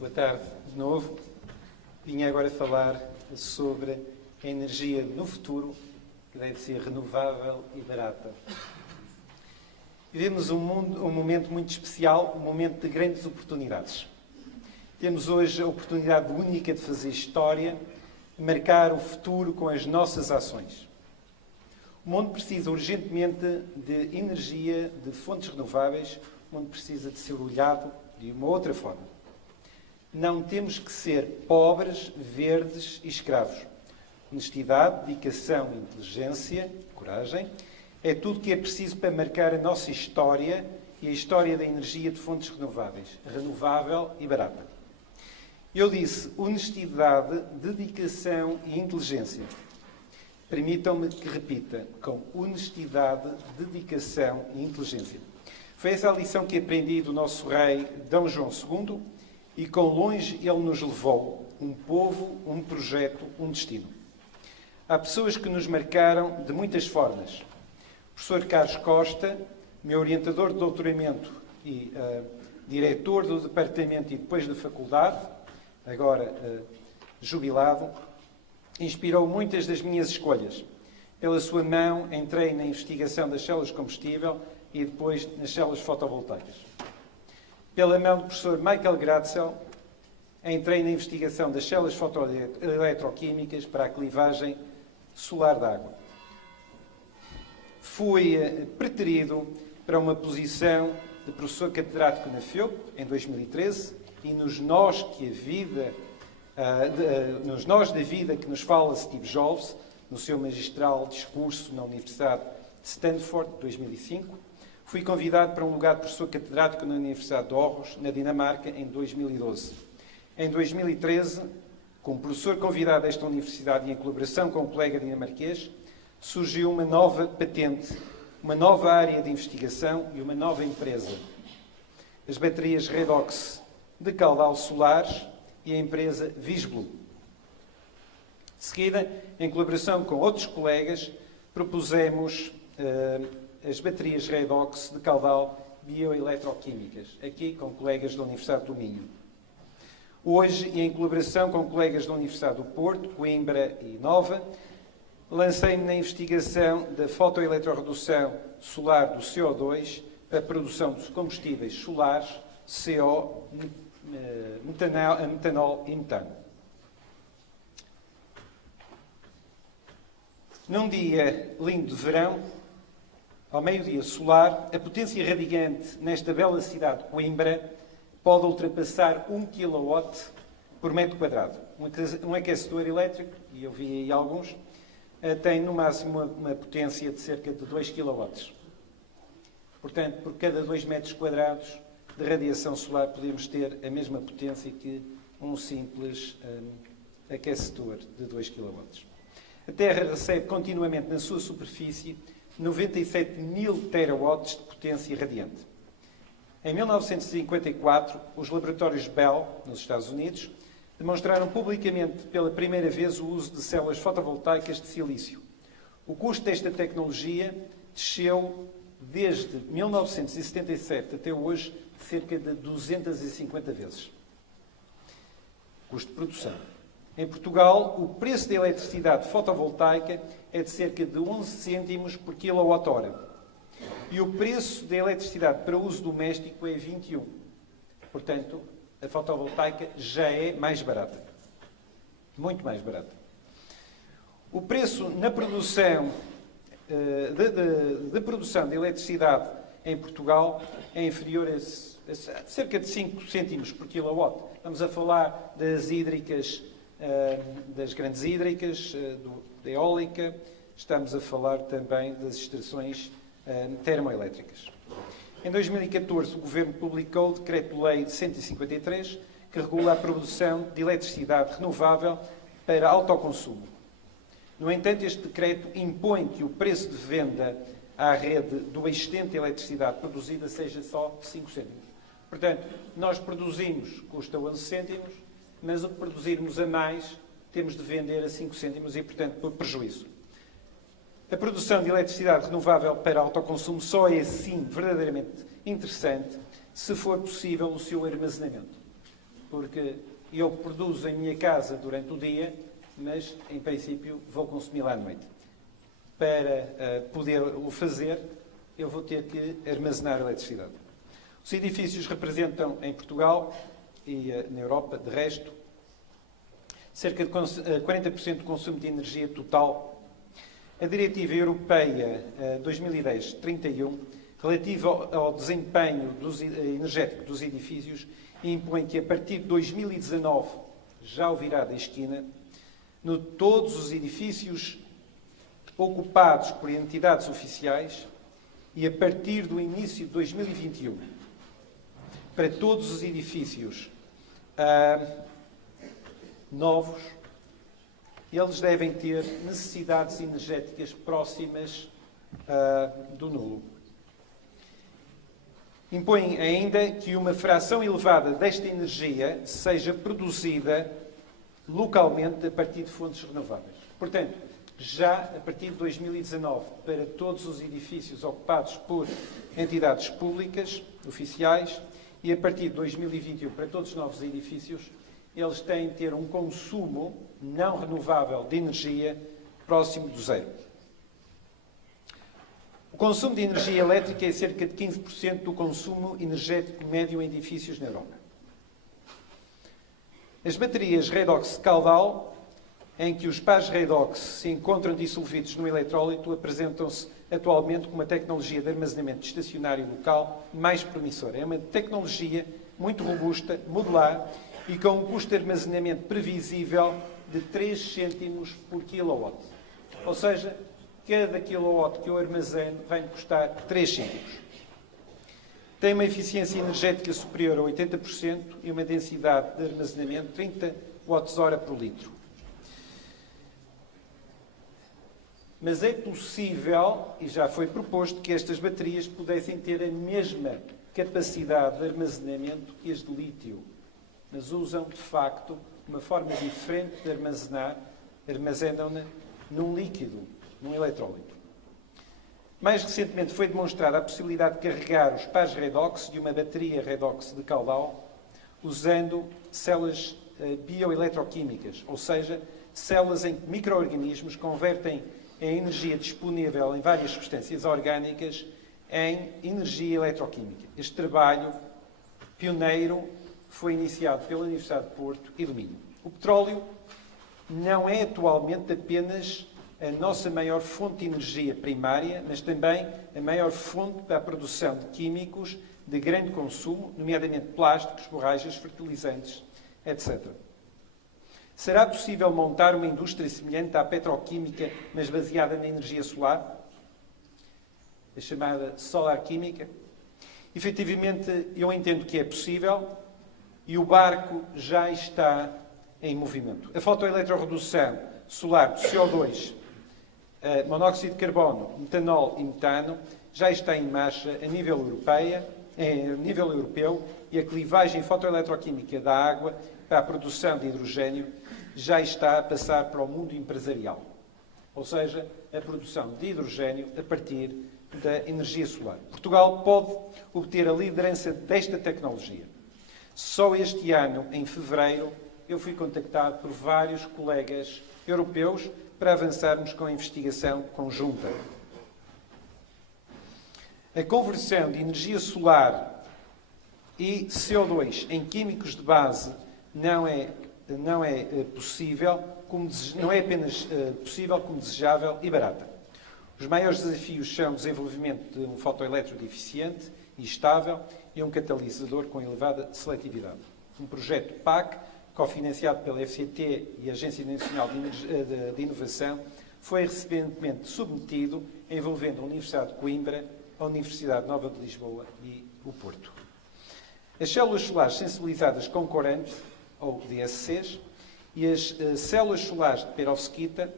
Boa tarde de novo. Vim agora falar sobre a energia no futuro, que deve ser renovável e barata. Vivemos um momento muito especial, um momento de grandes oportunidades. Temos hoje a oportunidade única de fazer história, de marcar o futuro com as nossas ações. O mundo precisa urgentemente de energia, de fontes renováveis. O mundo precisa de ser olhado de uma outra forma. Não temos que ser pobres, verdes e escravos. Honestidade, dedicação, inteligência, coragem, é tudo que é preciso para marcar a nossa história e a história da energia de fontes renováveis, renovável e barata. Eu disse honestidade, dedicação e inteligência. Permitam-me que repita, com honestidade, dedicação e inteligência. Foi essa a lição que aprendi do nosso rei D. João II e quão longe ele nos levou, um povo, um projeto, um destino. Há pessoas que nos marcaram de muitas formas. O professor Carlos Costa, meu orientador de doutoramento e diretor do departamento e depois da faculdade, agora jubilado, inspirou muitas das minhas escolhas. Pela sua mão, entrei na investigação das células de combustível e depois nas células fotovoltaicas. Pela mão do professor Michael Gratzel, entrei na investigação das células fotoeletroquímicas para a clivagem solar de água. Fui preterido para uma posição de professor catedrático na FEUP, em 2013, e nos nós da vida que nos fala Steve Jobs, no seu magistral discurso na Universidade de Stanford, 2005, fui convidado para um lugar de professor catedrático na Universidade de Aarhus, na Dinamarca, em 2012. Em 2013, como professor convidado desta universidade e em colaboração com um colega dinamarquês, surgiu uma nova patente, uma nova área de investigação e uma nova empresa. As baterias Redox de caudal solares e a empresa Visblue. De seguida, em colaboração com outros colegas, propusemos as baterias Redox de caudal bioeletroquímicas, aqui com colegas da Universidade do Minho. Hoje, e em colaboração com colegas da Universidade do Porto, Coimbra e Nova, lancei-me na investigação da fotoeletroredução solar do CO2 para a produção de combustíveis solares, CO, metanol e metano. Num dia lindo de verão, ao meio-dia solar, a potência radiante nesta bela cidade de Coimbra pode ultrapassar 1 kW por metro quadrado. Um aquecedor elétrico, e eu vi aí alguns, tem no máximo uma potência de cerca de 2 kW. Portanto, por cada 2 metros quadrados de radiação solar podemos ter a mesma potência que um simples aquecedor de 2 kW. A Terra recebe continuamente na sua superfície 97 mil terawatts de potência radiante. Em 1954, os laboratórios Bell, nos Estados Unidos, demonstraram publicamente pela primeira vez o uso de células fotovoltaicas de silício. O custo desta tecnologia desceu desde 1977 até hoje cerca de 250 vezes. Custo de produção. Em Portugal, o preço da eletricidade fotovoltaica é de cerca de 11 cêntimos por kWh. E o preço da eletricidade para uso doméstico é 21. Portanto, a fotovoltaica já é mais barata. Muito mais barata. O preço na produção de produção de eletricidade em Portugal é inferior a cerca de 5 cêntimos por kW. Estamos a falar das hídricas, das grandes hídricas, da eólica, estamos a falar também das estações termoelétricas. Em 2014, o Governo publicou o Decreto-Lei 153, que regula a produção de eletricidade renovável para autoconsumo. No entanto, este decreto impõe que o preço de venda à rede do excedente de eletricidade produzida seja só 5 cêntimos. Portanto, nós produzimos, custa 11 cêntimos, mas o que produzirmos a mais, temos de vender a 5 cêntimos e, portanto, por prejuízo. A produção de eletricidade renovável para autoconsumo só é, assim, verdadeiramente interessante se for possível o seu armazenamento. porque eu produzo em minha casa durante o dia, mas, em princípio, vou consumir lá à noite. Para poder o fazer, eu vou ter que armazenar eletricidade. Os edifícios representam, em Portugal e na Europa, de resto, cerca de 40% do consumo de energia total. A Diretiva Europeia 2010-31, relativa ao desempenho energético dos edifícios, impõe que, a partir de 2019, já o virá da esquina, todos os edifícios ocupados por entidades oficiais e, a partir do início de 2021, para todos os edifícios novos, eles devem ter necessidades energéticas próximas do nulo. Impõe ainda que uma fração elevada desta energia seja produzida localmente a partir de fontes renováveis. Portanto, já a partir de 2019, para todos os edifícios ocupados por entidades públicas, oficiais, e a partir de 2021, para todos os novos edifícios, eles têm de ter um consumo não renovável de energia próximo do zero. O consumo de energia elétrica é cerca de 15% do consumo energético médio em edifícios na Europa. As baterias redox de caudal, em que os pares redox se encontram dissolvidos no eletrólito, apresentam-se atualmente como uma tecnologia de armazenamento estacionário local mais promissora. É uma tecnologia muito robusta, modular e com um custo de armazenamento previsível de 3 cêntimos por quilowatt. Ou seja, cada quilowatt que eu armazeno vai me custar 3 cêntimos. Tem uma eficiência energética superior a 80% e uma densidade de armazenamento de 30 watts-hora por litro. Mas é possível, e já foi proposto, que estas baterias pudessem ter a mesma capacidade de armazenamento que as de lítio, mas usam, de facto, uma forma diferente de armazenar, armazenam-na num líquido, num eletrólito. Mais recentemente foi demonstrada a possibilidade de carregar os pares redox de uma bateria redox de caudal usando células bioeletroquímicas, ou seja, células em que micro-organismos convertem a energia disponível em várias substâncias orgânicas em energia eletroquímica. Este trabalho pioneiro foi iniciado pela Universidade de Porto e do Minho. O petróleo não é atualmente apenas a nossa maior fonte de energia primária, mas também a maior fonte para a produção de químicos de grande consumo, nomeadamente plásticos, borrachas, fertilizantes, etc. Será possível montar uma indústria semelhante à petroquímica, mas baseada na energia solar? A chamada solar química? Efetivamente, eu entendo que é possível e o barco já está em movimento. A fotoeletroredução solar do CO2, monóxido de carbono, metanol e metano já está em marcha a nível europeu e a clivagem fotoeletroquímica da água para a produção de hidrogênio já está a passar para o mundo empresarial. Ou seja, a produção de hidrogênio a partir da energia solar. Portugal pode obter a liderança desta tecnologia. Só este ano, em fevereiro, eu fui contactado por vários colegas europeus para avançarmos com a investigação conjunta. A conversão de energia solar e CO2 em químicos de base não é possível, não é apenas possível, como desejável e barata. Os maiores desafios são o desenvolvimento de um fotoelétrico eficiente e estável e um catalisador com elevada seletividade. Um projeto PAC, cofinanciado pela FCT e a Agência Nacional de Inovação, foi recentemente submetido, envolvendo a Universidade de Coimbra, a Universidade Nova de Lisboa e o Porto. As células solares sensibilizadas com corante, ou DSCs, e as células solares de perovskita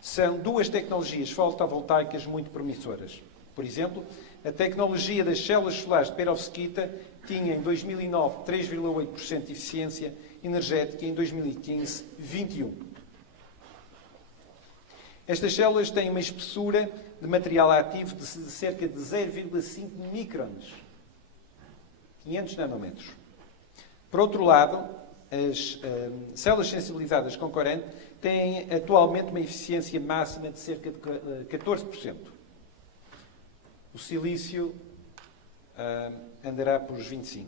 são duas tecnologias fotovoltaicas muito promissoras. Por exemplo, a tecnologia das células solares de perovskita tinha em 2009 3,8% de eficiência energética e em 2015 21%. Estas células têm uma espessura de material ativo de cerca de 0,5 microns, 500 nanômetros. Por outro lado, As células sensibilizadas com corante têm atualmente uma eficiência máxima de cerca de 14%. O silício andará por os 25%.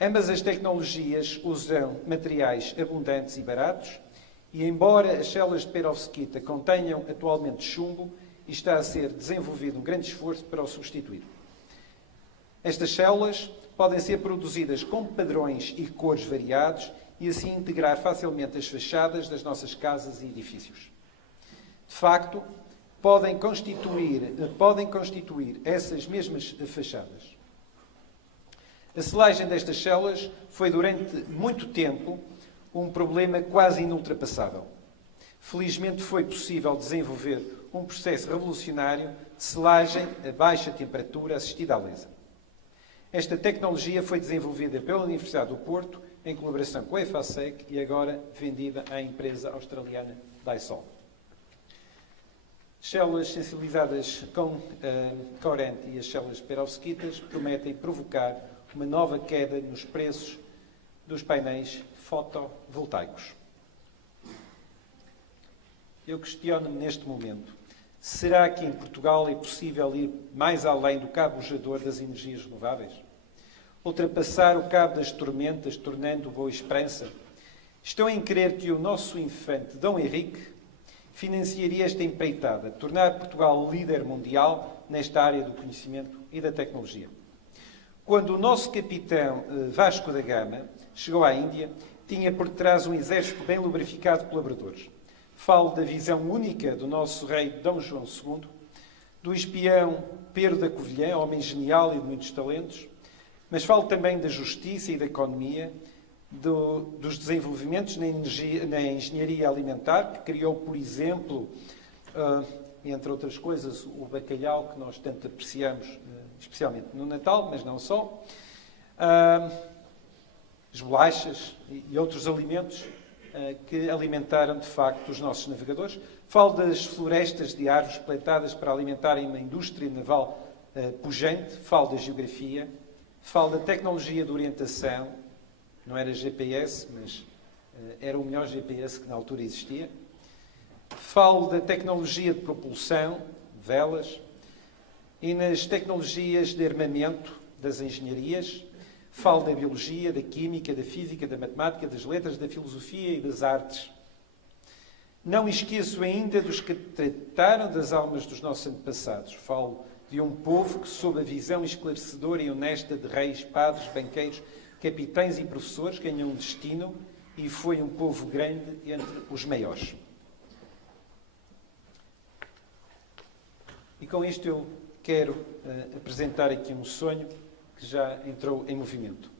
Ambas as tecnologias usam materiais abundantes e baratos e, embora as células de perovskita contenham atualmente chumbo, está a ser desenvolvido um grande esforço para o substituir. Estas células podem ser produzidas com padrões e cores variados e assim integrar facilmente as fachadas das nossas casas e edifícios. De facto, podem constituir essas mesmas fachadas. A selagem destas células foi durante muito tempo um problema quase inultrapassável. Felizmente foi possível desenvolver um processo revolucionário de selagem a baixa temperatura assistida à laser. Esta tecnologia foi desenvolvida pela Universidade do Porto, em colaboração com a EFASEC e agora vendida à empresa australiana Dysol. As células sensibilizadas com corante e as células perovskitas prometem provocar uma nova queda nos preços dos painéis fotovoltaicos. Eu questiono-me neste momento, será que em Portugal é possível ir mais além do cabo bujador das energias renováveis? Ultrapassar o cabo das tormentas, tornando Boa Esperança? Estão em crer que o nosso infante Dom Henrique financiaria esta empreitada, tornar Portugal líder mundial nesta área do conhecimento e da tecnologia. Quando o nosso capitão Vasco da Gama chegou à Índia, tinha por trás um exército bem lubrificado de colaboradores. Falo da visão única do nosso rei Dom João II, do espião Pedro da Covilhã, homem genial e de muitos talentos, mas falo também da justiça e da economia, dos desenvolvimentos na engenharia alimentar, que criou, por exemplo, entre outras coisas, o bacalhau, que nós tanto apreciamos, especialmente no Natal, mas não só, as bolachas e outros alimentos que alimentaram, de facto, os nossos navegadores. Falo das florestas de árvores plantadas para alimentarem uma indústria naval pujante. Falo da geografia. Falo da tecnologia de orientação. Não era GPS, mas era o melhor GPS que na altura existia. Falo da tecnologia de propulsão, velas, e nas tecnologias de armamento, das engenharias. Falo da biologia, da química, da física, da matemática, das letras, da filosofia e das artes. Não esqueço ainda dos que trataram das almas dos nossos antepassados. Falo de um povo que, sob a visão esclarecedora e honesta de reis, padres, banqueiros, capitães e professores, ganhou um destino e foi um povo grande entre os maiores. E com isto eu quero apresentar aqui um sonho que já entrou em movimento.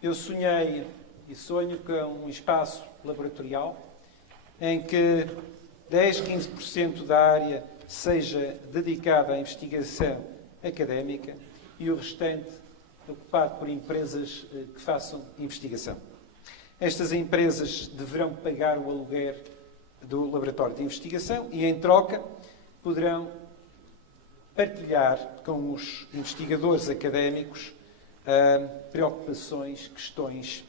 Eu sonhei e sonho com um espaço laboratorial em que 10, 15% da área seja dedicada à investigação académica e o restante ocupado por empresas que façam investigação. Estas empresas deverão pagar o aluguer do laboratório de investigação e, em troca, poderão partilhar com os investigadores académicos preocupações, questões,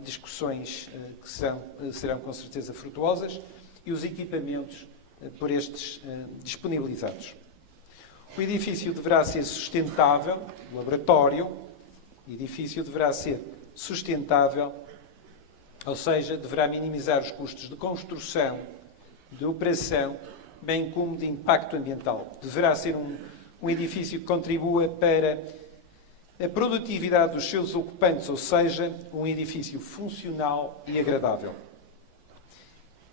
discussões que serão com certeza frutuosas e os equipamentos por estes disponibilizados. O edifício deverá ser sustentável, o laboratório, o edifício deverá ser sustentável, ou seja, deverá minimizar os custos de construção, de operação, bem como de impacto ambiental. Deverá ser um edifício que contribua para a produtividade dos seus ocupantes, ou seja, um edifício funcional e agradável.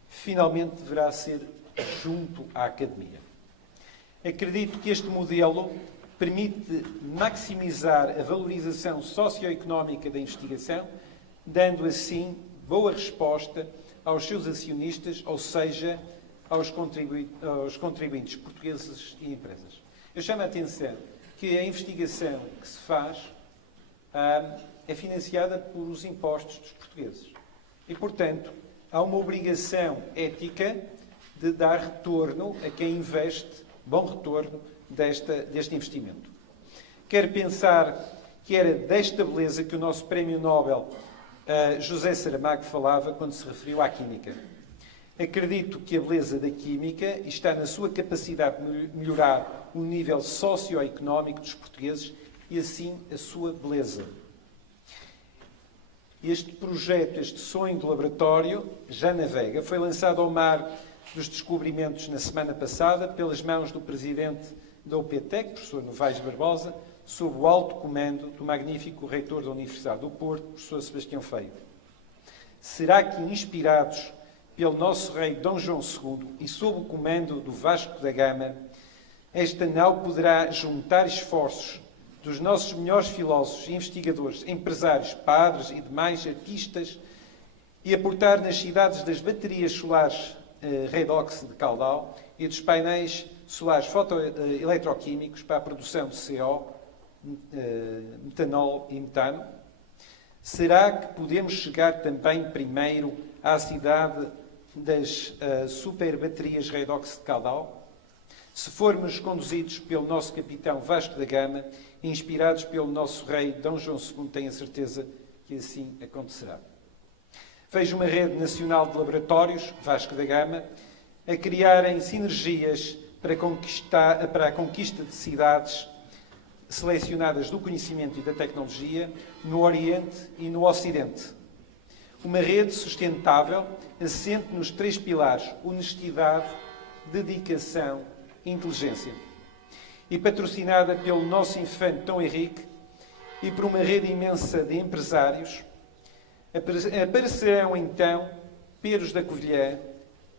Finalmente, deverá ser junto à academia. Acredito que este modelo permite maximizar a valorização socioeconómica da investigação, dando assim boa resposta aos seus acionistas, ou seja, aos contribuintes portugueses e empresas. Eu chamo a atenção que a investigação que se faz é financiada por os impostos dos portugueses. E, portanto, há uma obrigação ética de dar retorno a quem investe, bom retorno deste investimento. Quero pensar que era desta beleza que o nosso Prémio Nobel José Saramago falava quando se referiu à química. Acredito que a beleza da química está na sua capacidade de melhorar o nível socioeconómico dos portugueses e, assim, a sua beleza. Este projeto, este sonho de laboratório, já navega. Foi lançado ao mar dos descobrimentos na semana passada pelas mãos do presidente da UPTEC, professor Novaes Barbosa, sob o alto comando do magnífico reitor da Universidade do Porto, professor Sebastião Feio. Será que, inspirados pelo nosso rei Dom João II e sob o comando do Vasco da Gama, esta nau poderá juntar esforços dos nossos melhores filósofos, investigadores, empresários, padres e demais artistas e aportar nas cidades das baterias solares redox de Caudal e dos painéis solares fotoeletroquímicos para a produção de CO, metanol e metano? Será que podemos chegar também primeiro à cidade das super baterias redox de Caudal? Se formos conduzidos pelo nosso capitão Vasco da Gama, inspirados pelo nosso rei Dom João II, tenho a certeza que assim acontecerá. Vejo uma rede nacional de laboratórios, Vasco da Gama, a criarem sinergias para a conquista de cidades selecionadas do conhecimento e da tecnologia no Oriente e no Ocidente. Uma rede sustentável, assente nos 3 pilares: honestidade, dedicação e inteligência. E patrocinada pelo nosso infante Dom Henrique e por uma rede imensa de empresários, aparecerão então Pedros da Covilhã,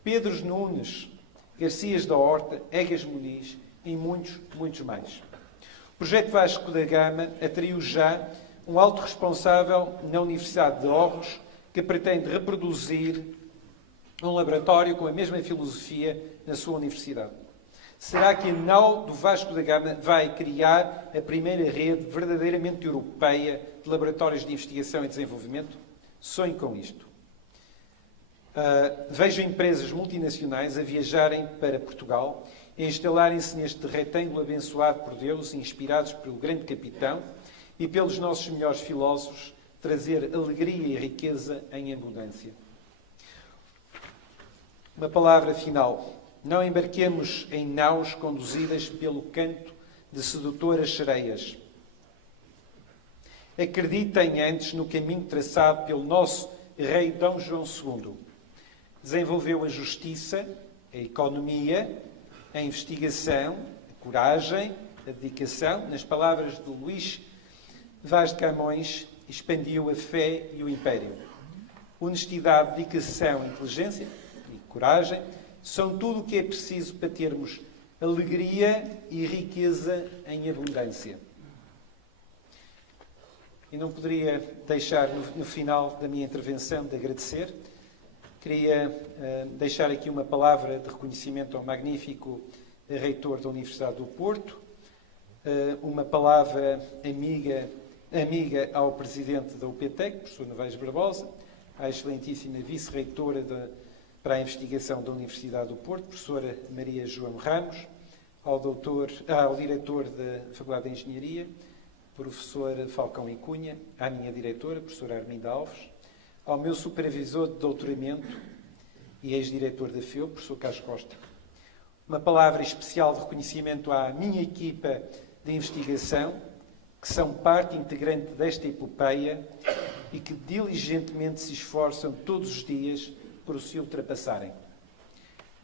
Pedros Nunes, Garcias da Horta, Egas Muniz e muitos, muitos mais. O projeto Vasco da Gama atraiu já um alto responsável na Universidade de Orros que pretende reproduzir um laboratório com a mesma filosofia na sua universidade. Será que a nau do Vasco da Gama vai criar a primeira rede verdadeiramente europeia de laboratórios de investigação e desenvolvimento? Sonho com isto. Vejo empresas multinacionais a viajarem para Portugal e instalarem-se neste retângulo abençoado por Deus, inspirados pelo grande capitão e pelos nossos melhores filósofos, trazer alegria e riqueza em abundância. Uma palavra final. Não embarquemos em naus conduzidas pelo canto de sedutoras sereias. Acreditem antes no caminho traçado pelo nosso rei Dom João II. Desenvolveu a justiça, a economia, a investigação, a coragem, a dedicação. Nas palavras de Luís Vaz de Camões, expandiu a fé e o império. Honestidade, dedicação, inteligência e coragem são tudo o que é preciso para termos alegria e riqueza em abundância. E não poderia deixar, no final da minha intervenção, de agradecer. Queria deixar aqui uma palavra de reconhecimento ao magnífico reitor da Universidade do Porto, uma palavra amiga ao presidente da UPTEC, professor Novaes Barbosa, à excelentíssima vice-reitora para a investigação da Universidade do Porto, professora Maria João Ramos, ao diretor da Faculdade de Engenharia, professor Falcão e Cunha, à minha diretora, professora Arminda Alves, ao meu supervisor de doutoramento e ex-diretor da FEU, professor Carlos Costa. Uma palavra especial de reconhecimento à minha equipa de investigação, que são parte integrante desta epopeia e que diligentemente se esforçam todos os dias por se ultrapassarem.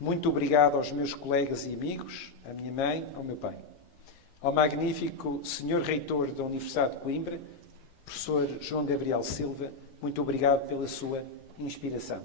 Muito obrigado aos meus colegas e amigos, à minha mãe, ao meu pai. Ao magnífico Sr. Reitor da Universidade de Coimbra, professor João Gabriel Silva, muito obrigado pela sua inspiração.